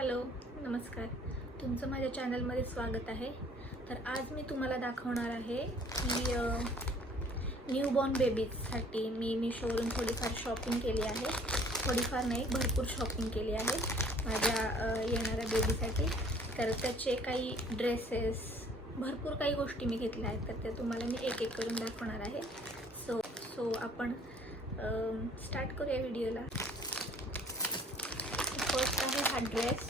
Hello, नमस्कार. तुमचं माझ्या चॅनलमध्ये स्वागत आहे. तर आज मी तुम्हाला दाखवणार आहे की न्यूबॉर्न बेबीजसाठी मी मिशोवरून थोडीफार शॉपिंग केली आहे. थोडीफार नाही, भरपूर शॉपिंग केली आहे माझ्या येणाऱ्या बेबीसाठी. तर त्याचे काही ड्रेसेस, भरपूर काही गोष्टी मी घेतल्या आहेत. तर त्या तुम्हाला मी एक एक करून दाखवणार आहे. सो आपण स्टार्ट करूया व्हिडिओला. फर्स्ट आहे हा ड्रेस.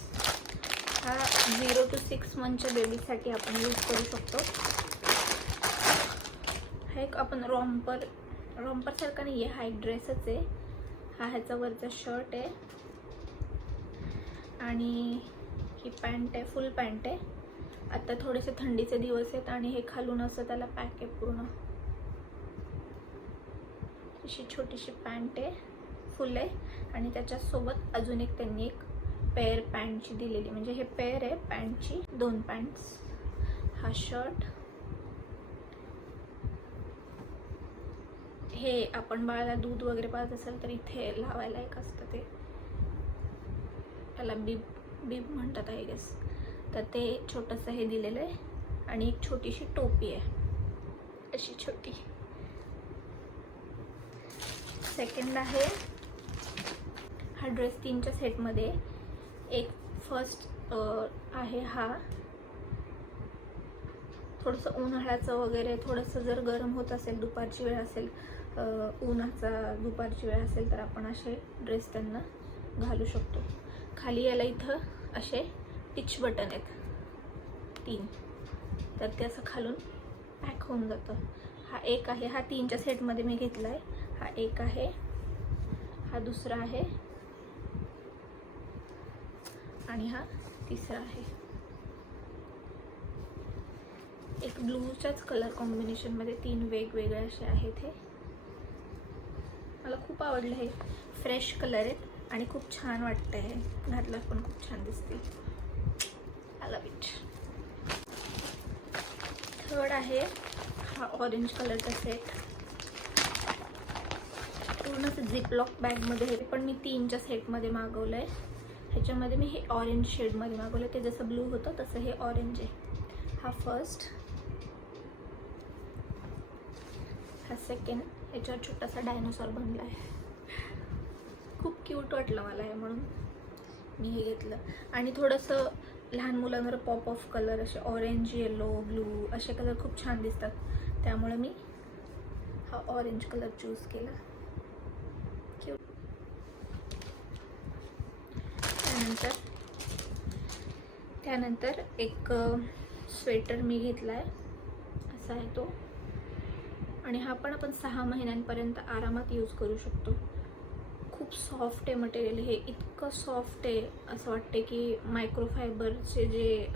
हा 0 to 6 मंथच्या बेबीसाठी आपण यूज करू शकतो. हा एक आपण रॉम्पर सारखा नाही आहे, हा एक ड्रेसच आहे. हा ह्याचा वरचा शर्ट आहे आणि ही पॅन्ट आहे, फुल पॅन्ट आहे. आता थोडेसे थंडीचे दिवस आहेत आणि हे खालून असं त्याला पॅक आहे पूर्ण. अशी छोटीशी पॅन्ट आहे, फुल आहे आणि त्याच्यासोबत अजून एक त्यांनी एक पेअर पॅन्टची दिलेली, म्हणजे हे पेअर आहे पॅन्टची, 2 पॅन्ट्स. हा शर्ट. हे आपण बाळाला दूध वगैरे पाजत असेल तर इथे लावायला एक असतं, ते त्याला बीब म्हणतात आय गेस. तर ते छोटंसं हे दिलेलं आहे आणि एक छोटीशी टोपी आहे अशी छोटी. सेकंड आहे हा ड्रेस 3च्या सेटमध्ये. एक फर्स्ट आहे हा थोडंसं उन्हाळ्याचं वगैरे, थोडंसं जर गरम होत असेल, दुपारची वेळ असेल, उन्हाचा दुपारची वेळ असेल, तर आपण असे ड्रेस त्यांना घालू शकतो. खाली याला इथं असे टिच बटन आहेत 3, तर ते असं खालून पॅक होऊन जातं. हा एक आहे, हा 3च्या सेटमध्ये मी घेतला आहे. हा एक आहे, हा दुसरा आहे आणि हा तिसरा आहे. एक ब्लूच्याच कलर कॉम्बिनेशनमध्ये 3 वेगवेगळे असे आहेत. हे मला खूप आवडलं. हे फ्रेश कलर आहेत आणि खूप छान वाटतं. हे घातल्यावर पण खूप छान दिसतील. I love it. थर्ड आहे हा ऑरेंज कलरचा सेट, पूर्ण झिपलॉक बॅगमध्ये. हे पण मी 3च्या सेटमध्ये मागवलं आहे. ह्याच्यामध्ये मी हे ऑरेंज शेडमध्ये मागवलं. ते जसं ब्लू होतं तसं हे ऑरेंज आहे. हा फर्स्ट, हा सेकंड. ह्याच्यावर छोटासा डायनोसॉर बनला आहे. खूप क्यूट वाटलं मला हे, म्हणून मी हे घेतलं. आणि थोडंसं लहान मुलांवर पॉप ऑफ कलर, असे ऑरेंज, येलो, ब्लू असे कलर खूप छान दिसतात, त्यामुळे मी हा ऑरेंज कलर चूज केला. क्यूट. त्यानंतर एक स्वेटर मी घेतला आहे, असा आहे तो. आणि हा पण आपण 6 महिन्यांपर्यंत आरामात यूज करू शकतो. खूप सॉफ्ट आहे मटेरियल. हे इतकं सॉफ्ट आहे, असं वाटते की मायक्रोफायबरचे जे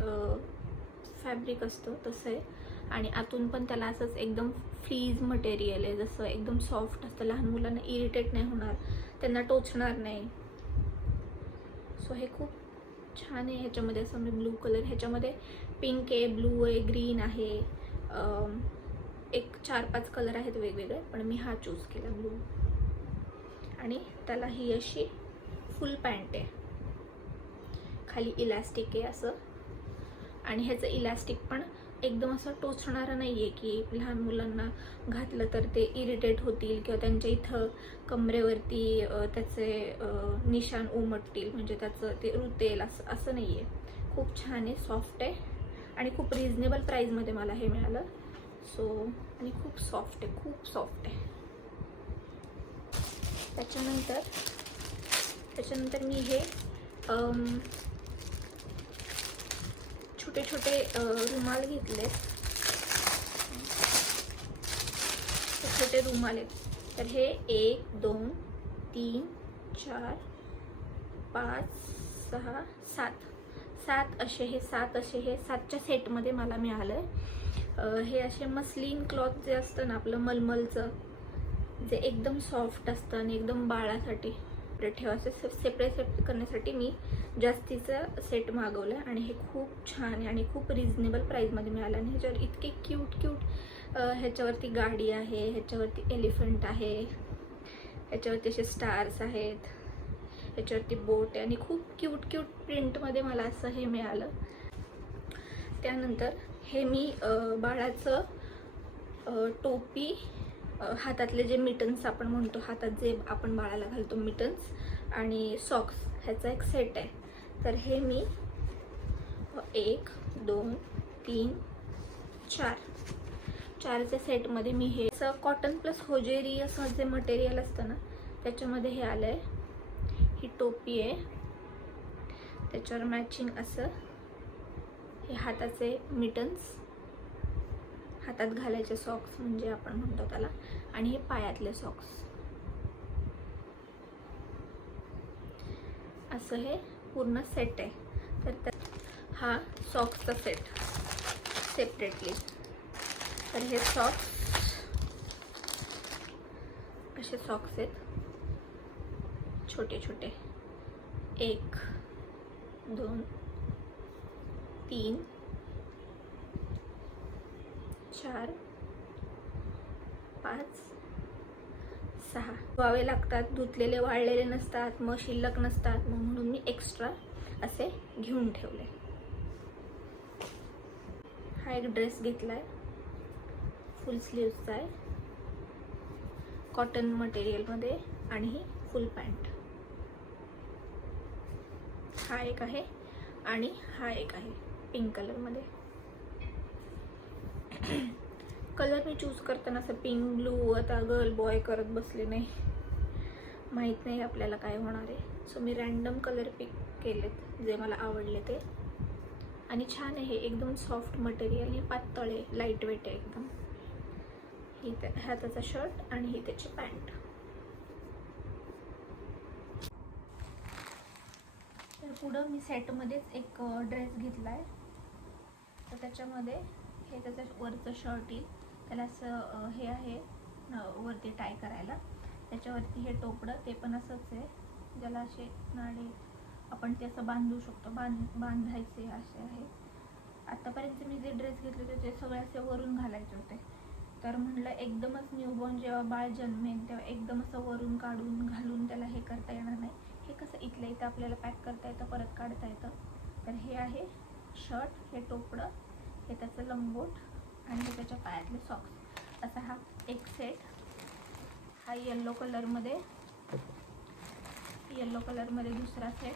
फॅब्रिक असतं तसं आहे. आणि आतून पण त्याला असंच एकदम फ्रीज मटेरियल आहे, जसं एकदम सॉफ्ट असतं. लहान मुलांना इरिटेट नाही होणार, त्यांना टोचणार नाही. सो हे खूप छान आहे. ह्याच्यामध्ये असं मी ब्लू कलर, ह्याच्यामध्ये पिंक आहे, ब्लू आहे, ग्रीन आहे, एक 4-5 कलर आहेत वेगवेगळे, पण मी हा चूज केला ब्लू. आणि त्याला ही अशी फुल पॅन्ट आहे, खाली इलास्टिक आहे असं. आणि ह्याचं इलास्टिक पण एकदम असं टोचणारं नाही आहे की लहान मुलांना घातलं तर ते इरिटेट होतील किंवा त्यांच्या इथं कमरेवरती त्याचे निशाण उमटतील, म्हणजे त्याचं ते रुतेल, असं नाही आहे. खूप छान आहे, सॉफ्ट आहे आणि खूप रिजनेबल प्राईजमध्ये मला हे मिळालं. सो आणि खूप सॉफ्ट आहे, खूप सॉफ्ट आहे. त्याच्यानंतर मी हे छोटे छोटे रुमाल घेतले. छोटे रुमाल आहेत. तर हे 1 2 3 4 5 6 7 असे हे 7च्या सेटमध्ये मला मिळालं आहे. हे असे मस्लिन क्लॉथ जे असतं ना आपलं मलमलचं, जे एकदम सॉफ्ट असतं आणि एकदम बाळासाठी ठेवायचं, सेपरेट करण्यासाठी मी जास्तीचं सेट मागवलं आहे. आणि हे खूप छान आहे आणि खूप रिजनेबल प्राईजमध्ये मिळालं. आणि ह्याच्यावर इतके क्यूट ह्याच्यावरती गाडी आहे, ह्याच्यावरती एलिफंट आहे, ह्याच्यावरती असे स्टार्स आहेत. याच्यावरती बोट आहे आणि खूप क्यूट क्यूट प्रिंटमध्ये मला असं हे मिळालं. त्यानंतर हे मी बाळाचं टोपी, हातातले जे मिटन्स आपण म्हणतो, हातात जे आपण बाळाला घालतो मिटन्स, आणि सॉक्स ह्याचा एक सेट आहे. तर हे मी 1 2 3 4 4च्या सेटमध्ये मी हे असं कॉटन प्लस होजेरी असं जे मटेरियल असतं ना त्याच्यामध्ये हे आलं आहे. ही टोपी आहे, त्याच्यावर मॅचिंग असं हे हाताचे मिटन्स, हातात घालायचे सॉक्स म्हणजे आपण म्हणतो त्याला, आणि हे पायातले सॉक्स. असं हे पूर्ण सेट आहे. तर हा सॉक्सचा सेट सेपरेटली. तर हे सॉक्स, असे सॉक्स आहेत छोटे छोटे, 1 2 3 4 5 6 धुवावे लागतात. धुतलेले वाळलेले नसतात, मग शिल्लक नसतात, मग म्हणून मी एक्स्ट्रा असे घेऊन ठेवले. हा एक ड्रेस घेतलाय, फुल स्लीव्हचा आहे, कॉटन मटेरियलमध्ये, आणि ही फुल पॅन्ट. हा एक आहे आणि हा एक आहे पिंक कलरमध्ये. कलर मी चूज करताना असं पिंक ब्लू आता गर्ल बॉय करत बसले नाही, माहीत नाही आपल्याला काय होणार आहे. सो मी रॅन्डम कलर पिक केलेत जे मला आवडले ते. आणि छान आहे, एकदम सॉफ्ट मटेरियल, हे पातळ आहे, लाईट वेट आहे एकदम. ही हा त्याचा शर्ट आणि ही त्याची पॅन्ट. तर पुढं मी सेटमध्येच एक ड्रेस घेतला आहे. तर त्याच्यामध्ये हे त्याचं वरचं शर्ट येईल, त्याला असं हे आहे वरती टाय करायला. त्याच्यावरती हे टोपडं, ते पण असंच आहे, ज्याला असे नाडे आपण ते असं बांधू शकतो, बांधायचे असे आहे. आतापर्यंत मी जे ड्रेस घेतले होते ते सगळे असे वरून घालायचे होते. तर म्हटलं एकदमच न्यूबॉर्न जेव्हा बाळ जन्मेन तेव्हा एकदम असं वरून काढून घालून त्याला हे करता येणार नाही. हे कसं इथल्या इथं आपल्याला पॅक करता येतं, परत काढता येतं. तर हे आहे शर्ट, हे टोपडं, हे त्याचं लंगोट, आणि हे त्याच्या पायातले सॉक्स. असा हा एक सेट. हा येल्लो कलरमध्ये दुसरा सेट,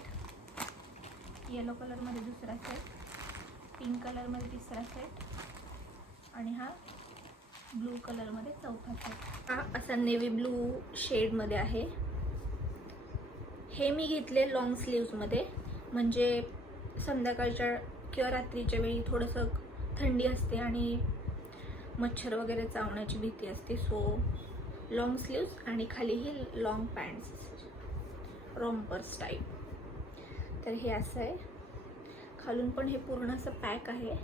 येलो कलरमध्ये दुसरा सेट, पिंक कलरमध्ये तिसरा सेट, आणि हा ब्लू कलरमध्ये चौथा सेट. हा असा नेव्ही ब्लू शेडमध्ये आहे. हे मी घेतले लॉंग स्लीव्समध्ये, म्हणजे संध्याकाळच्या किंवा रात्रीच्या वेळी थोडंसं थंडी असते आणि मच्छर वगैरे चावण्याची भीती असते. सो लॉंग स्लीव्स आणि खाली ही लॉंग पॅन्ट्स, रॉम्पर्स टाईप. तर हे असं आहे, खालून पण हे पूर्ण असं पॅक आहे,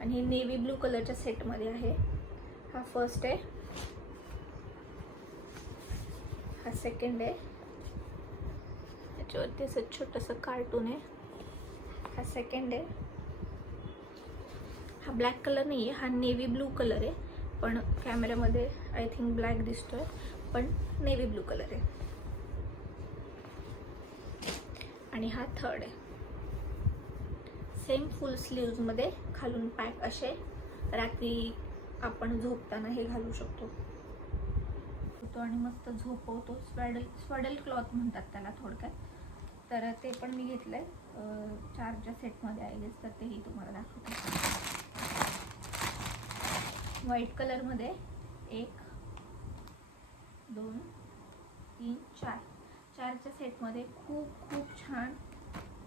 आणि हे नेव्ही ब्लू कलरच्या सेटमध्ये आहे. हा फर्स्ट आहे, हा सेकंड आहे, त्याच्यावरती असं छोटंसं कार्टून आहे. हा सेकंड आहे. हा ब्लॅक कलर नाही आहे, हा नेव्ही ब्लू कलर आहे, पण कॅमेऱ्यामध्ये आय थिंक ब्लॅक दिसतोय, पण नेव्ही ब्लू कलर आहे. आणि हा थर्ड आहे, सेम फुल स्लीव्समध्ये, खालून पॅक असे. रात्री आपण झोपताना हे घालू शकतो आणि मस्त झोपवतो. स्वॅडल क्लॉथ म्हणतात त्याला थोडक्यात. तर ते पण मी घेतलं आहे 4च्या सेटमध्ये आहे. तर तेही तुम्हाला दाखवते. व्हाईट कलरमध्ये 1 2 3 4 4च्या सेटमध्ये खूप खूप छान,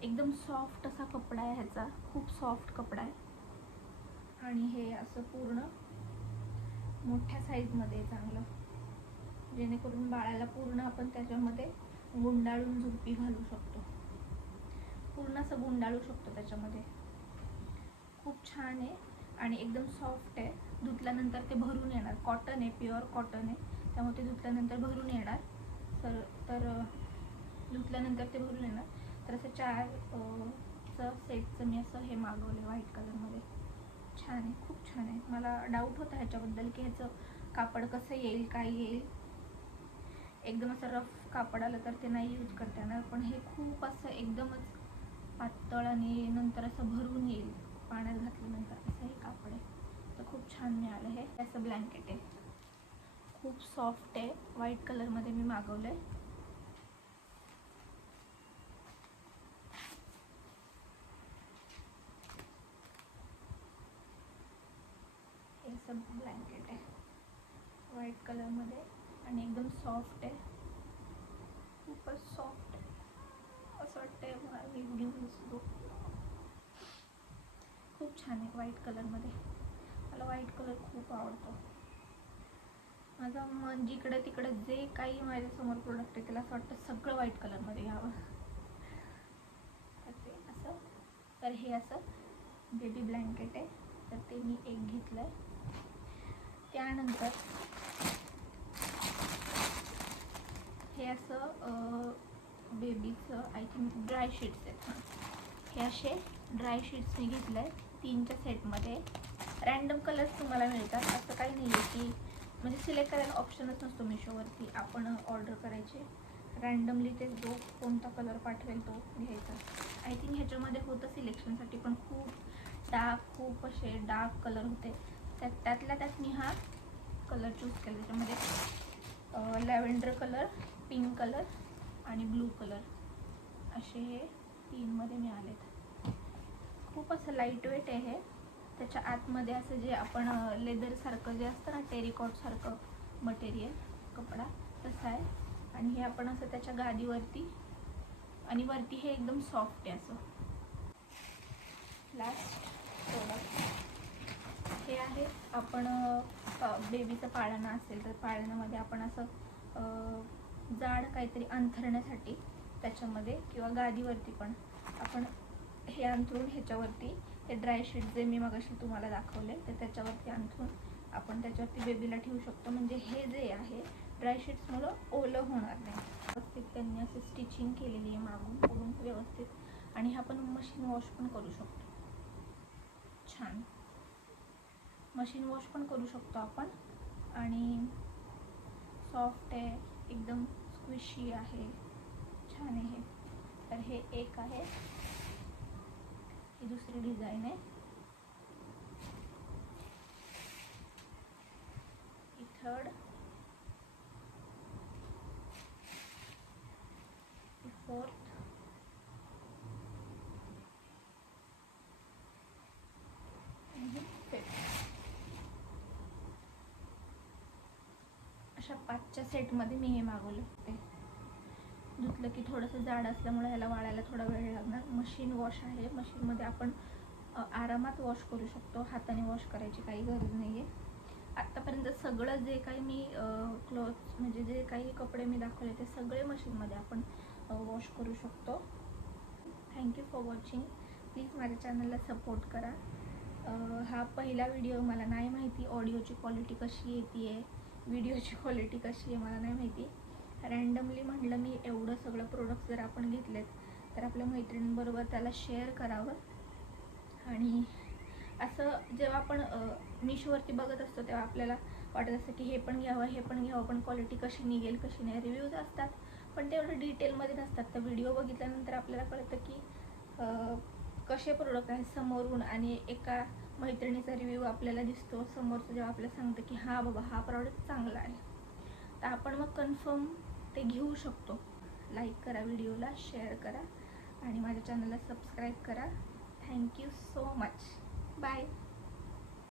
एकदम सॉफ्ट असा कपडा आहे ह्याचा, खूप सॉफ्ट कपडा आहे. आणि हे असं पूर्ण मोठ्या साईजमध्ये चांगलं, जेणेकरून बाळाला पूर्ण आपण त्याच्यामध्ये गुंडाळून झोपी घालू शकतो, पूर्ण असं गुंडाळू शकतो त्याच्यामध्ये. खूप छान आहे आणि एकदम सॉफ्ट आहे. धुतल्यानंतर ते भरून येणार, कॉटन आहे, प्युअर कॉटन आहे, त्यामुळे ते धुतल्यानंतर भरून येणार. तर धुतल्यानंतर ते भरून येणार. तर असं 4चं सेटचं मी असं हे मागवलं व्हाईट कलरमध्ये. छान आहे, खूप छान आहे. मला डाऊट होता ह्याच्याबद्दल की ह्याचं कापड कसं येईल, काय येईल. एकदम असं रफ कापड आलं तर ते नाही यूज करता येणार, पण हे खूप असं एकदमच पातळ आणि नंतर असं भरून येईल पाण्यात घातल्यानंतर, असं हे कापड आहे. तर खूप छान मिळालं हे. असं ब्लँकेट आहे, खूप सॉफ्ट आहे, व्हाईट कलरमध्ये मी मागवलं आहे. हे असं ब्लँकेट आहे व्हाईट कलरमध्ये आणि एकदम सॉफ्ट आहे, खूपच सॉफ्ट आहे. असं वाटतंय मला मी घेऊन बसतो. खूप छान आहे व्हाईट कलरमध्ये. मला व्हाईट कलर खूप आवडतो. माझं मन जिकडे तिकडे जे काही माझ्यासमोर प्रोडक्ट आहे त्याला असं वाटतं सगळं व्हाईट कलरमध्ये घ्यावं. तर ते असं, तर हे असं बेबी ब्लँकेट आहे, तर ते मी एक घेतलं आहे. त्यानंतर हे असं बेबीचं आय थिंक ड्राय शीट्स आहेत. हे असे ड्राय शीट्स मी घेतले आहेत 3च्या सेटमध्ये. रँडम कलर्स तुम्हाला मिळतात, असं काही नाही आहे की म्हणजे सिलेक्ट करायला ऑप्शनच नसतो मिशोवरती. आपण ऑर्डर करायचे रँडमली, ते जो कोणता कलर पाठवेल तो घ्यायचा. आय थिंक ह्याच्यामध्ये होतं सिलेक्शनसाठी, पण खूप असे डार्क कलर होते. त्यातल्या त्यात मी हा कलर चूज केला. त्याच्यामध्ये लॅव्हेंडर कलर, पिंक कलर आणि ब्लू कलर असे हे 3मध्ये मिळालेत. खूप असं लाईट वेट आहे हे. त्याच्या आतमध्ये असं जे आपण लेदरसारखं जे असतं ना, टेरिकॉटसारखं मटेरियल कपडा तसा आहे. आणि हे आपण असं त्याच्या गादीवरती, आणि वरती हे एकदम सॉफ्ट आहे असं. लास्ट प्रोडक्ट हे आहे, आपण बेबीचं पाळणं असेल तर पाळण्यामध्ये आपण असं जाड काहीतरी अंथरण्यासाठी त्याच्यामध्ये किंवा गादीवरती पण आपण हे अंथरून ह्याच्यावरती हे ड्राय शीट जे मी मगाशी तुम्हाला दाखवले तर त्याच्यावरती अंथरून आपण त्याच्यावरती बेबीला ठेवू शकतो. म्हणजे हे जे आहे ड्राय शीट्समुळं ओलं होणार नाही. व्यवस्थित त्यांनी असं स्टिचिंग केलेली आहे मागून पुढून व्यवस्थित, आणि आपण मशीन वॉश पण करू शकतो. छान मशीन वॉश पण करू शकतो आपण. आणि सॉफ्ट आहे, एकदम स्क्विशी आहे, छान आहे. तर हे एक आहे, ही दुसरी डिझाईन आहे. ही थर्ड, ही फोर्थ, आणि ही फिफ्थ. अशा 5च्या सेटमध्ये मी हे मागवलं होते. धुतलं की थोडंसं जाड असल्यामुळे ह्याला वाळायला थोडा वेळ लागणार. मशीन वॉश आहे, मशीनमध्ये आपण आरामात वॉश करू शकतो, हाताने वॉश करायची काही गरज नाही आहे. आत्तापर्यंत सगळं जे काही मी क्लॉथ्स म्हणजे जे काही कपडे मी दाखवले ते सगळे मशीनमध्ये आपण वॉश करू शकतो. Thank you for watching. प्लीज माझ्या चॅनलला सपोर्ट करा. हा पहिला व्हिडिओ, मला नाही माहिती ऑडिओची क्वालिटी कशी येते आहे, व्हिडिओची क्वालिटी कशी आहे मला नाही माहिती. रँडमली म्हटलं मी एवढं सगळं प्रोडक्ट्स जर आपण घेतलेत तर आपल्या मैत्रिणींबरोबर त्याला शेअर करावं. आणि असं जेव्हा आपण मिशोवरती बघत असतो तेव्हा आपल्याला वाटत असतं की हे पण घ्यावं, पण क्वालिटी कशी निघेल कशी नाही. रिव्ह्यूज असतात पण ते एवढं डिटेलमध्ये नसतात. तर व्हिडिओ बघितल्यानंतर आपल्याला कळतं की कसे प्रोडक्ट आहेत समोरून, आणि एका मैत्रिणीचा रिव्ह्यू आपल्याला दिसतो समोरचं जेव्हा आपल्याला सांगतं की हा बाबा हा प्रॉडक्ट चांगला आहे, तर आपण मग कन्फर्म ते घेऊ शकतो. लाईक करा व्हिडिओला, शेअर करा आणि माझ्या चॅनलला सबस्क्राईब करा. Thank you so much. बाय.